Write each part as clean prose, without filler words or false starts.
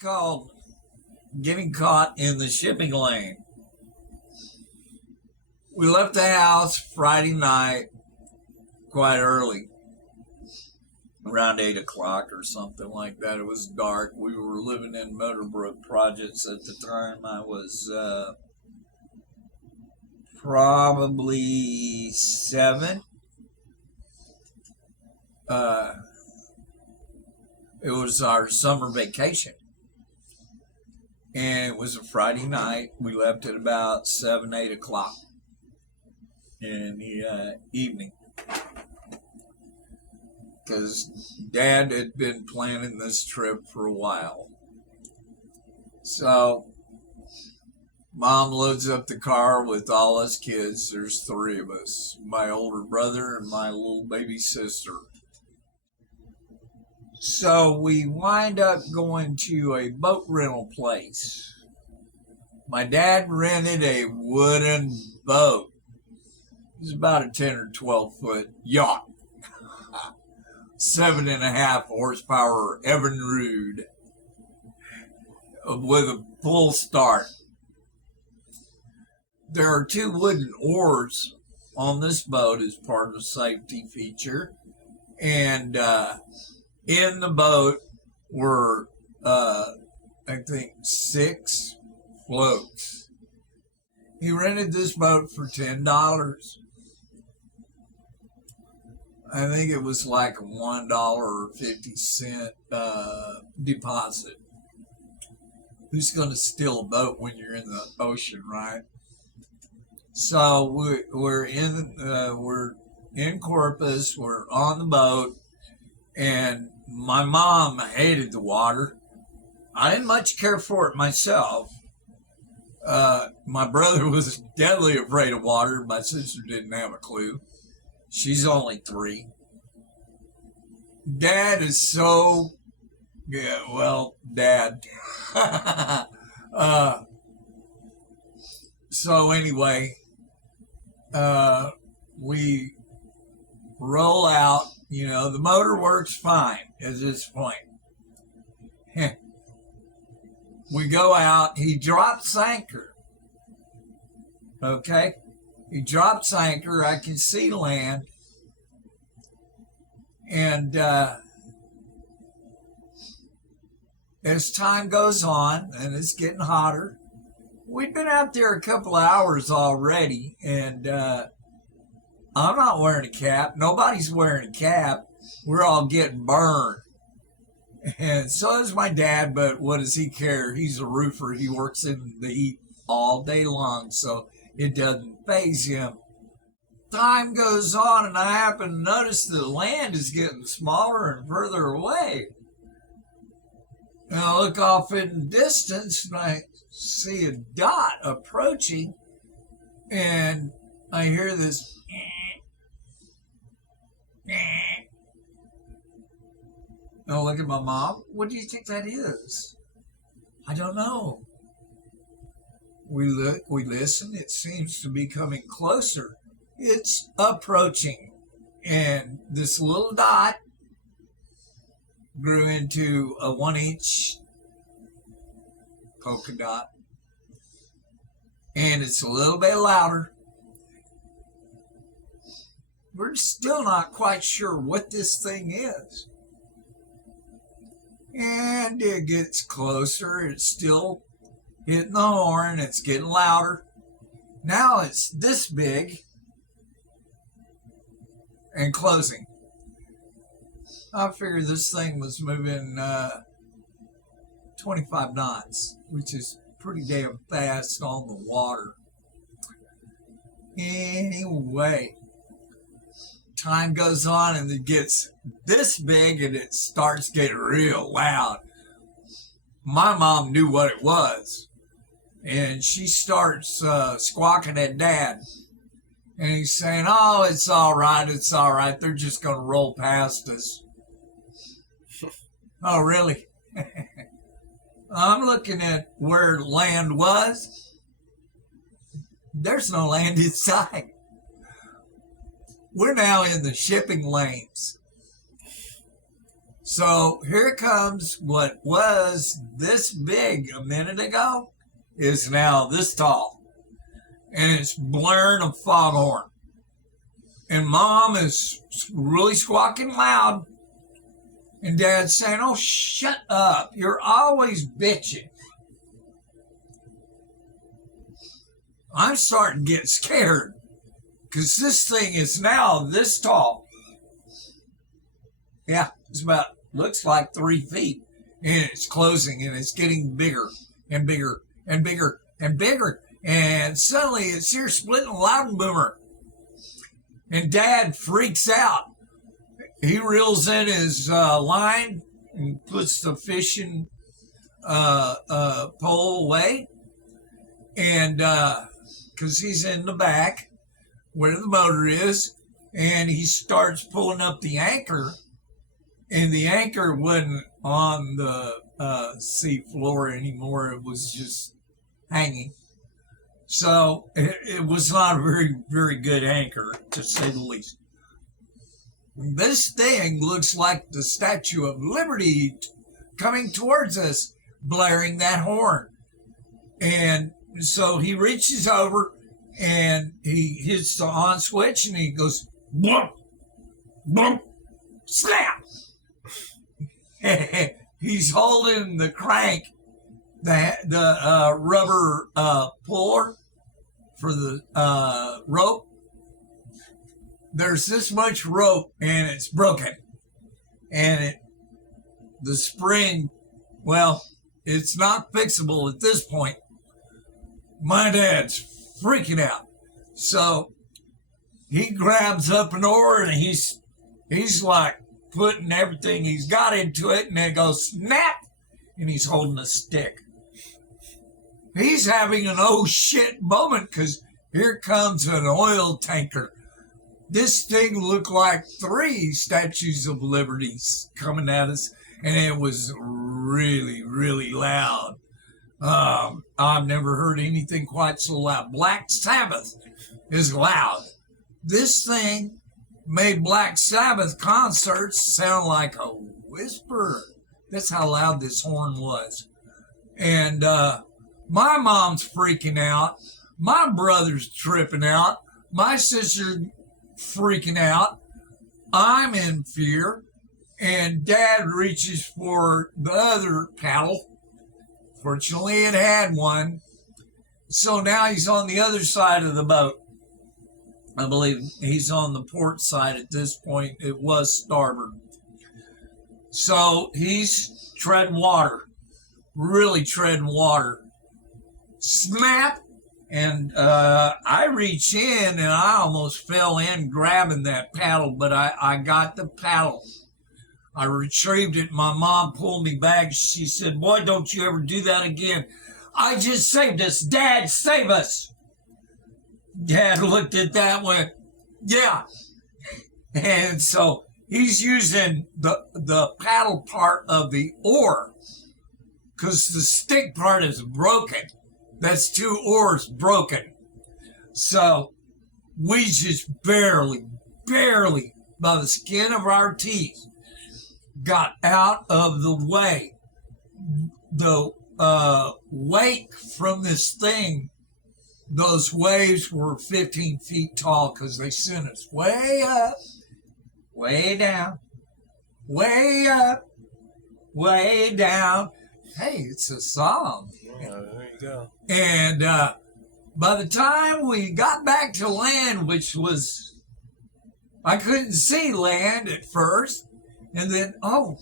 called getting caught in the shipping lane. We left the house Friday night quite early, around 8 o'clock or something like that. It was dark. We were living in Motorbrook Projects at the time. I was probably 7. It was our summer vacation. And it was a Friday night. We left at about 7, 8 o'clock in the evening. Because Dad had been planning this trip for a while. So, Mom loads up the car with all us kids. There's 3 of us. My older brother and my little baby sister. So we wind up going to a boat rental place. My dad rented a wooden boat. It was about a 10 or 12 foot yacht. 7.5 horsepower Evinrude with a full start. There are 2 wooden oars on this boat as part of the safety feature. And in the boat were, I think, 6 floats. He rented this boat for $10. I think it was like a $1.50 deposit. Who's going to steal a boat when you're in the ocean, right? So we're in Corpus. We're on the boat, and my mom hated the water. I didn't much care for it myself. My brother was deadly afraid of water. My sister didn't have a clue. She's only 3. Dad is so, Dad. So anyway, we roll out. You know, the motor works fine at this point. We go out. He drops anchor. Okay? He drops anchor. I can see land. And as time goes on, and it's getting hotter, we've been out there a couple of hours already, and I'm not wearing a cap. Nobody's wearing a cap. We're all getting burned. And so is my dad, but what does he care? He's a roofer. He works in the heat all day long, so it doesn't faze him. Time goes on, and I happen to notice the land is getting smaller and further away. And I look off in the distance, and I see a dot approaching, and I hear this. And I look at my mom. What do you think that is? I don't know. We look, we listen. It seems to be coming closer. It's approaching. And this little dot grew into a 1-inch polka dot. And it's a little bit louder. We're still not quite sure what this thing is. And it gets closer. It's still hitting the horn. It's getting louder. Now it's this big and closing. I figured this thing was moving 25 knots, which is pretty damn fast on the water. Anyway, time goes on and it gets this big and it starts getting real loud. My mom knew what it was, and she starts squawking at Dad. And he's saying, oh, it's all right. They're just going to roll past us. Oh, really? I'm looking at where land was. There's no land in sight. We're now in the shipping lanes. So here comes what was this big a minute ago is now this tall. And it's blaring a foghorn. And Mom is really squawking loud. And Dad's saying, oh, shut up. You're always bitching. I'm starting to get scared because this thing is now this tall. Yeah, it's about, looks like 3 feet. And it's closing and it's getting bigger and bigger and bigger and bigger. And suddenly it's here splitting a loud boomer. And Dad freaks out. He reels in his line and puts the fishing pole away. And because he's in the back where the motor is, and he starts pulling up the anchor, and the anchor wasn't on the sea floor anymore. It was just hanging. So it was not a very, very good anchor, to say the least. This thing looks like the Statue of Liberty coming towards us, blaring that horn. And so he reaches over and he hits the on switch and he goes, bump, bump, snap. He's holding the crank, the rubber puller for the rope. There's this much rope and it's broken. And the spring, well, it's not fixable at this point. My dad's freaking out. So he grabs up an oar and he's like putting everything he's got into it, and it goes snap, and he's holding a stick. He's having an oh shit moment because here comes an oil tanker. This thing looked like 3 Statues of Liberty coming at us, and it was really, really loud. I've never heard anything quite so loud. Black Sabbath is loud. This thing made Black Sabbath concerts sound like a whisper. That's how loud this horn was. And my mom's freaking out. My brother's tripping out. My sister freaking out. I'm in fear. And Dad reaches for the other paddle. Fortunately, it had one. So now he's on the other side of the boat. I believe he's on the port side at this point. It was starboard. So he's treading water. Really treading water. Snap! And I reach in and I almost fell in grabbing that paddle, but I got the paddle. I retrieved it. My mom pulled me back. She said, boy, don't you ever do that again. I just saved us. Dad, save us. Dad looked at that and went, yeah. And so he's using the paddle part of the oar because the stick part is broken. That's 2 oars broken. So we just barely, by the skin of our teeth, got out of the way. The wake from this thing, those waves were 15 feet tall because they sent us way up, way down, way up, way down. Hey, it's a song. Yeah, there you go. And by the time we got back to land, which was, I couldn't see land at first. And then, oh,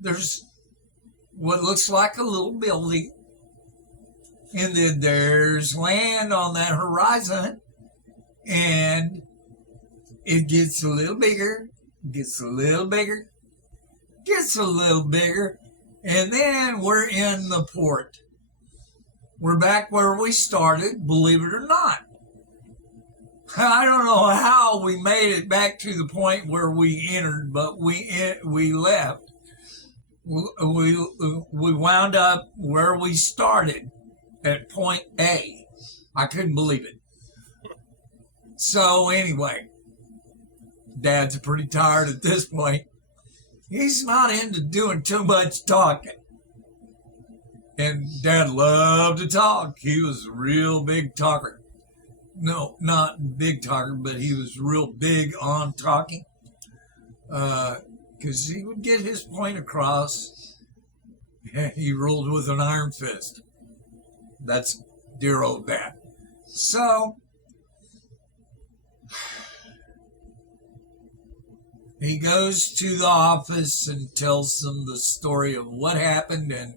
there's what looks like a little building. And then there's land on that horizon. And it gets a little bigger, gets a little bigger, gets a little bigger. And then we're in the port. We're back where we started, believe it or not. I don't know how we made it back to the point where we entered, but we left. We wound up where we started at point A. I couldn't believe it. So anyway, Dad's pretty tired at this point. He's not into doing too much talking. And Dad loved to talk. He was a real big talker. No, not big talker, but he was real big on talking. Because he would get his point across. He ruled with an iron fist. That's dear old Dad. So, he goes to the office and tells them the story of what happened, and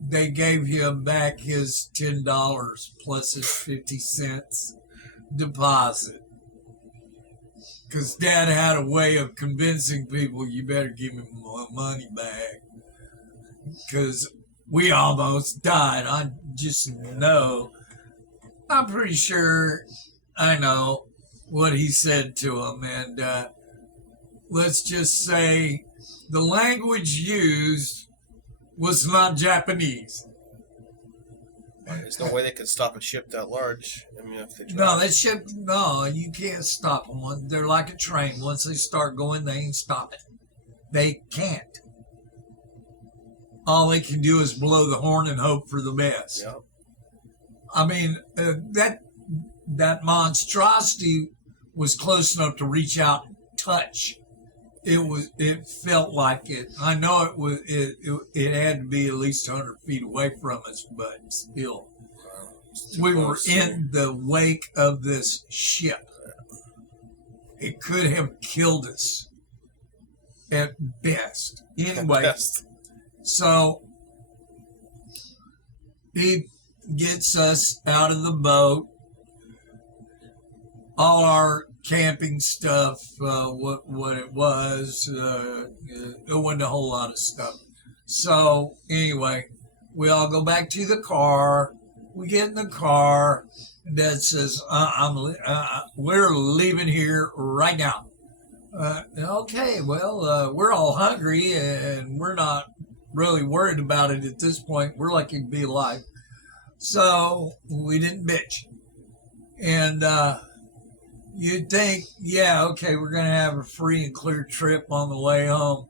they gave him back his $10 plus his 50 cents deposit. Because Dad had a way of convincing people, you better give me my money back. Because we almost died. I just know. I'm pretty sure I know what he said to him. And let's just say the language used was not Japanese. There's no way they could stop a ship that large. I mean, if they tried. No, that ship, no, you can't stop them. They're like a train. Once they start going, they ain't stopping. They can't. All they can do is blow the horn and hope for the best. Yeah. I mean, that monstrosity was close enough to reach out and touch. It felt like it. I know it was. It had to be at least 100 feet away from us, but still, we were in the wake of this ship. It could have killed us at best. Anyway, so he gets us out of the boat. All our camping stuff, what it was, it wasn't a whole lot of stuff. So anyway, we all go back to the car. We get in the car, and Dad says, "We're leaving here right now." Okay, well, we're all hungry, and we're not really worried about it at this point. We're lucky to be alive, so we didn't bitch. And you'd think, yeah, okay, we're going to have a free and clear trip on the way home.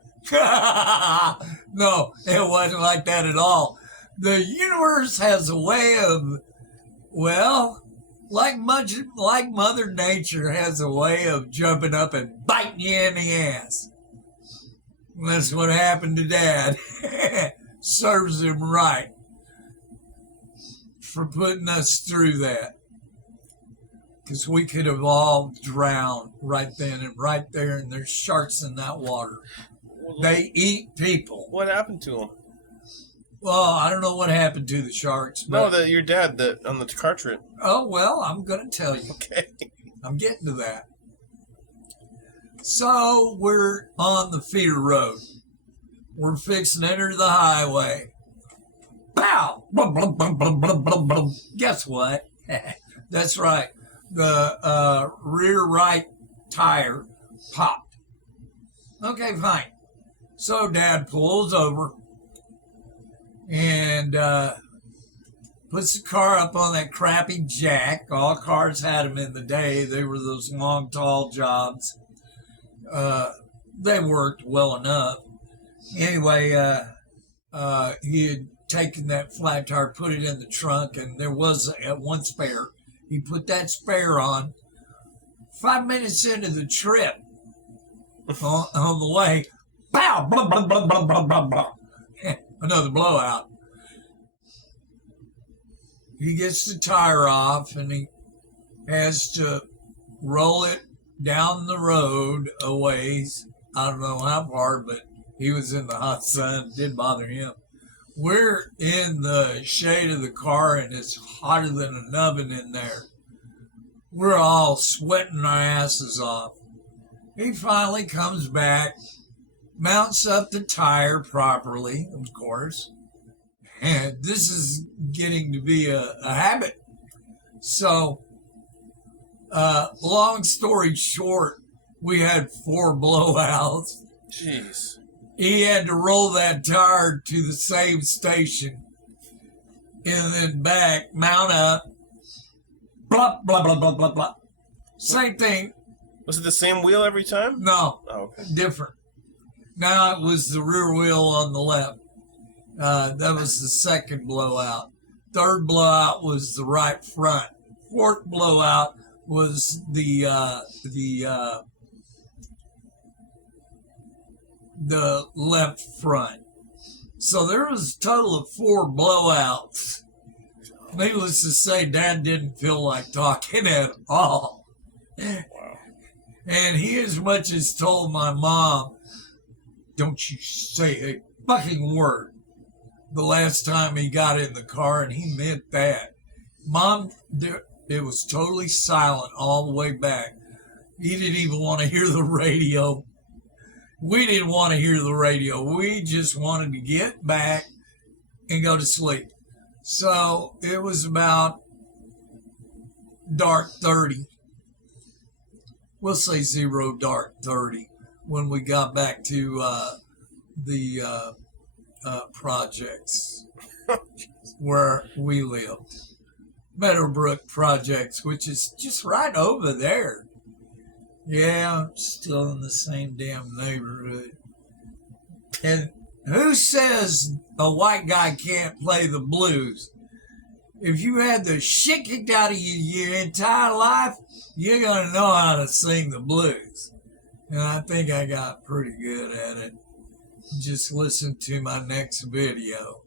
No, it wasn't like that at all. The universe has a way of, well, like Mother Nature has a way of jumping up and biting you in the ass. And that's what happened to Dad. Serves him right for putting us through that. Because we could have all drowned right then and right there, and there's sharks in that water. They eat people. What happened to them? Well, I don't know what happened to the sharks. But, no, your dad on the car trip. Oh, well, I'm going to tell you. Okay. I'm getting to that. So we're on the feeder road. We're fixing to enter the highway. Pow! Guess what? That's right. The rear right tire popped. Okay, fine. So Dad pulls over and puts the car up on that crappy jack. All cars had them in the day. They were those long, tall jobs. They worked well enough. Anyway, he had taken that flat tire, put it in the trunk, and there was one spare. He put that spare on. 5 minutes into the trip, on the way, pow! Blah, blah, blah, blah, blah, blah, blah. Another blowout. He gets the tire off, and he has to roll it down the road a ways. I don't know how far, but he was in the hot sun. It didn't bother him. We're in the shade of the car, and it's hotter than an oven in there. We're all sweating our asses off. He finally comes back, mounts up the tire properly, of course. And this is getting to be a habit. So, long story short, we had 4 blowouts. Jeez. He had to roll that tire to the same station and then back, mount up, blah, blah, blah, blah, blah, blah. Same thing. Was it the same wheel every time? No. Oh, okay. Different. Now it was the rear wheel on the left. That was the second blowout. Third blowout was the right front. Fourth blowout was the left front. So there was a total of 4 blowouts. Needless to say, Dad didn't feel like talking at all. Wow. And he as much as told my mom, don't you say a fucking word, the last time he got in the car, and he meant that. Mom, it was totally silent all the way back. He didn't even want to hear the radio. We didn't want to hear the radio. We just wanted to get back and go to sleep. So it was about dark 30. We'll say 0 dark 30 when we got back to the projects where we lived. Meadowbrook Projects, which is just right over there. Yeah, still in the same damn neighborhood. And who says a white guy can't play the blues? If you had the shit kicked out of you your entire life, you're going to know how to sing the blues. And I think I got pretty good at it. Just listen to my next video.